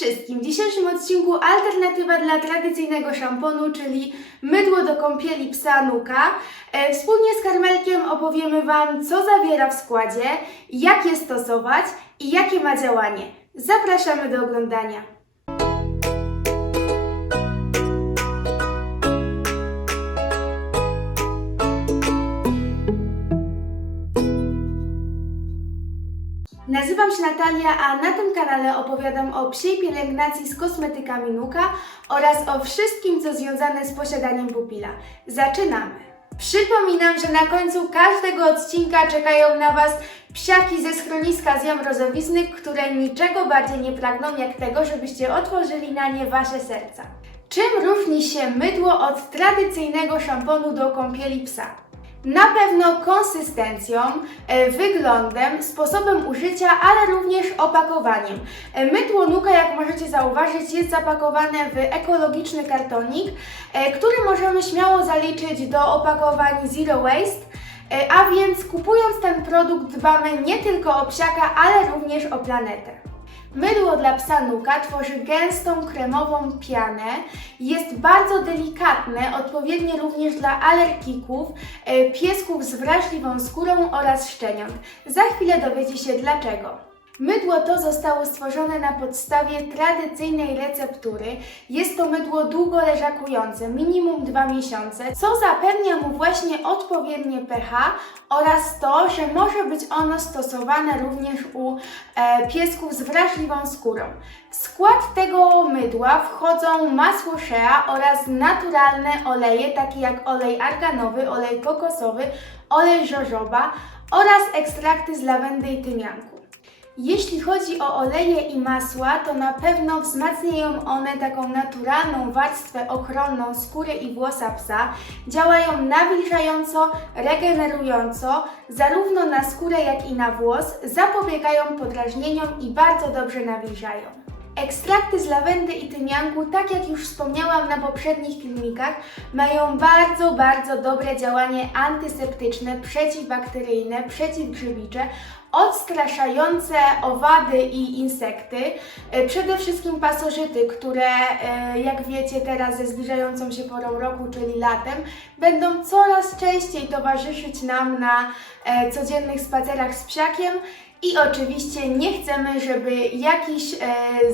wszystkim! W dzisiejszym odcinku alternatywa dla tradycyjnego szamponu, czyli mydło do kąpieli psa Nuka. E, Wspólnie z Karmelkiem opowiemy Wam, co zawiera w składzie, jak je stosować i jakie ma działanie. Zapraszamy do oglądania. Nazywam się Natalia, a na tym kanale opowiadam o psiej pielęgnacji z kosmetykami Nuka oraz o wszystkim, co związane z posiadaniem pupila. Zaczynamy! Przypominam, że na końcu każdego odcinka czekają na Was psiaki ze schroniska z Jamrozowizny, które niczego bardziej nie pragną jak tego, żebyście otworzyli na nie Wasze serca. Czym różni się mydło od tradycyjnego szamponu do kąpieli psa? Na pewno konsystencją, e, wyglądem, sposobem użycia, ale również opakowaniem. E, Mydło Nuka, jak możecie zauważyć, jest zapakowane w ekologiczny kartonik, e, który możemy śmiało zaliczyć do opakowań Zero Waste. A więc kupując ten produkt dbamy nie tylko o psiaka, ale również o planetę. Mydło dla psa Nuka tworzy gęstą, kremową pianę. Jest bardzo delikatne, odpowiednie również dla alergików, e, piesków z wrażliwą skórą oraz szczeniąt. Za chwilę dowiecie się dlaczego. Mydło to zostało stworzone na podstawie tradycyjnej receptury. Jest to mydło długo leżakujące, minimum 2 miesiące, co zapewnia mu właśnie odpowiednie pH oraz to, że może być ono stosowane również u e, piesków z wrażliwą skórą. W skład tego mydła wchodzą masło shea oraz naturalne oleje, takie jak olej arganowy, olej kokosowy, olej jojoba oraz ekstrakty z lawendy i tymianku. Jeśli chodzi o oleje i masła, to na pewno wzmacniają one taką naturalną warstwę ochronną skóry i włosa psa, działają nawilżająco, regenerująco, zarówno na skórę, jak i na włos, zapobiegają podrażnieniom i bardzo dobrze nawilżają. Ekstrakty z lawendy i tymianku, tak jak już wspomniałam na poprzednich filmikach, mają bardzo, bardzo dobre działanie antyseptyczne, przeciwbakteryjne, przeciwgrzybicze, odstraszające owady i insekty, e, przede wszystkim pasożyty, które e, jak wiecie teraz ze zbliżającą się porą roku, czyli latem, będą coraz częściej towarzyszyć nam na e, codziennych spacerach z psiakiem i oczywiście nie chcemy, żeby jakiś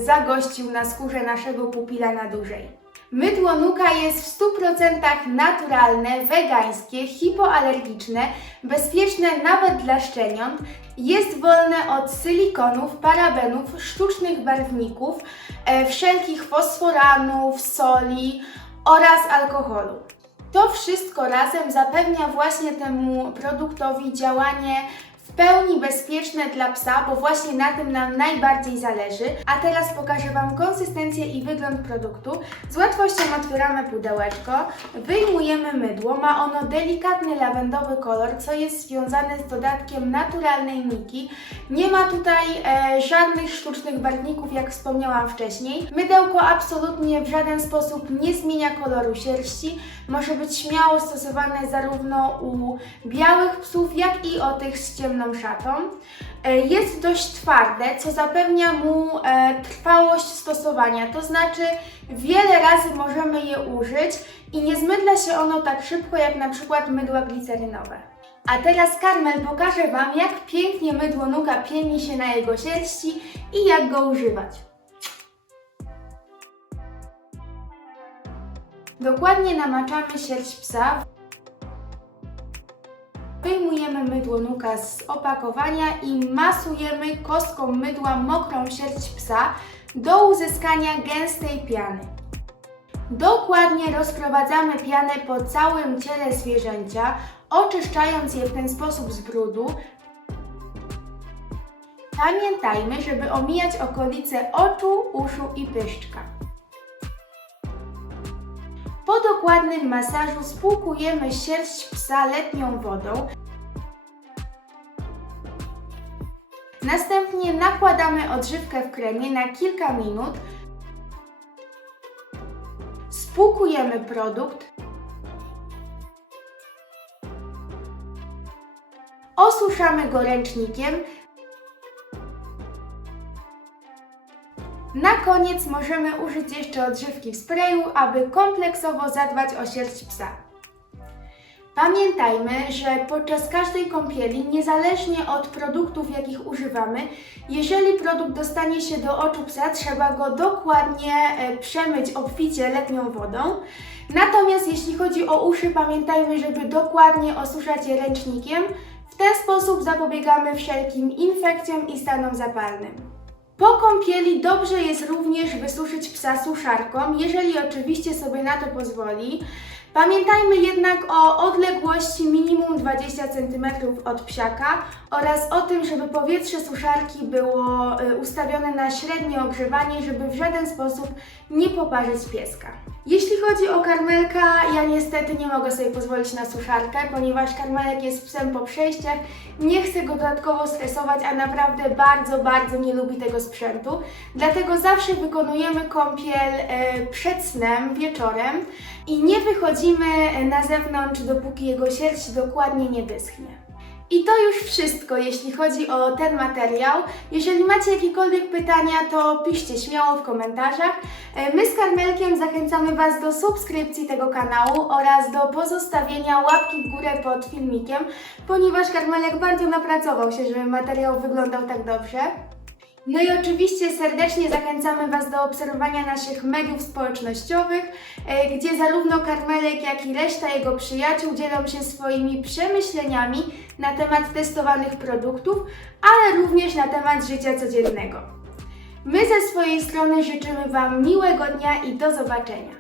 zagościł na skórze naszego pupila na dłużej. Mydło Nuka jest w 100% naturalne, wegańskie, hipoalergiczne, bezpieczne nawet dla szczeniąt. Jest wolne od silikonów, parabenów, sztucznych barwników, e, wszelkich fosforanów, soli oraz alkoholu. To wszystko razem zapewnia właśnie temu produktowi działanie pełni bezpieczne dla psa, bo właśnie na tym nam najbardziej zależy. A teraz pokażę Wam konsystencję i wygląd produktu. Z łatwością otwieramy pudełeczko, wyjmujemy mydło. Ma ono delikatny lawendowy kolor, co jest związane z dodatkiem naturalnej miki. Nie ma tutaj e, żadnych sztucznych barwników, jak wspomniałam wcześniej. Mydełko absolutnie w żaden sposób nie zmienia koloru sierści. Może być śmiało stosowane zarówno u białych psów, jak i o tych z szatą. E, Jest dość twarde, co zapewnia mu e, trwałość stosowania, to znaczy wiele razy możemy je użyć i nie zmydla się ono tak szybko jak na przykład mydła glicerynowe. A teraz Karmel pokaże Wam, jak pięknie mydło nuka pieni się na jego sierści i jak go używać. Dokładnie namaczamy sierść psa. Wyjmujemy mydło nuka z opakowania i masujemy kostką mydła mokrą sierść psa do uzyskania gęstej piany. Dokładnie rozprowadzamy pianę po całym ciele zwierzęcia, oczyszczając je w ten sposób z brudu. Pamiętajmy, żeby omijać okolice oczu, uszu i pyszczka. Po dokładnym masażu spłukujemy sierść psa letnią wodą. Następnie nakładamy odżywkę w kremie na kilka minut. Spłukujemy produkt. Osuszamy go ręcznikiem. Na koniec możemy użyć jeszcze odżywki w sprayu, aby kompleksowo zadbać o sierść psa. Pamiętajmy, że podczas każdej kąpieli, niezależnie od produktów, jakich używamy, jeżeli produkt dostanie się do oczu psa, trzeba go dokładnie e, przemyć obficie letnią wodą. Natomiast jeśli chodzi o uszy, pamiętajmy, żeby dokładnie osuszać je ręcznikiem. W ten sposób zapobiegamy wszelkim infekcjom i stanom zapalnym. Po kąpieli dobrze jest również wysuszyć psa suszarką, jeżeli oczywiście sobie na to pozwoli. Pamiętajmy jednak o odległości minimum 20 cm od psiaka oraz o tym, żeby powietrze suszarki było y, ustawione na średnie ogrzewanie, żeby w żaden sposób nie poparzyć pieska. Jeśli chodzi o karmelka, ja niestety nie mogę sobie pozwolić na suszarkę, ponieważ karmelek jest psem po przejściach. Nie chcę go dodatkowo stresować, a naprawdę bardzo, bardzo nie lubi tego sprzętu. Dlatego zawsze wykonujemy kąpiel e, przed snem, wieczorem i nie wychodzimy na zewnątrz, dopóki jego sierść dokładnie nie wyschnie. I to już wszystko, jeśli chodzi o ten materiał. Jeżeli macie jakiekolwiek pytania, to piszcie śmiało w komentarzach. E, My z Karmelkiem zachęcamy Was do subskrypcji tego kanału oraz do pozostawienia łapki w górę pod filmikiem, ponieważ Karmelek bardzo napracował się, żeby materiał wyglądał tak dobrze. No i oczywiście serdecznie zachęcamy Was do obserwowania naszych mediów społecznościowych, e, gdzie zarówno Karmelek, jak i reszta jego przyjaciół dzielą się swoimi przemyśleniami na temat testowanych produktów, ale również na temat życia codziennego. My ze swojej strony życzymy Wam miłego dnia i do zobaczenia.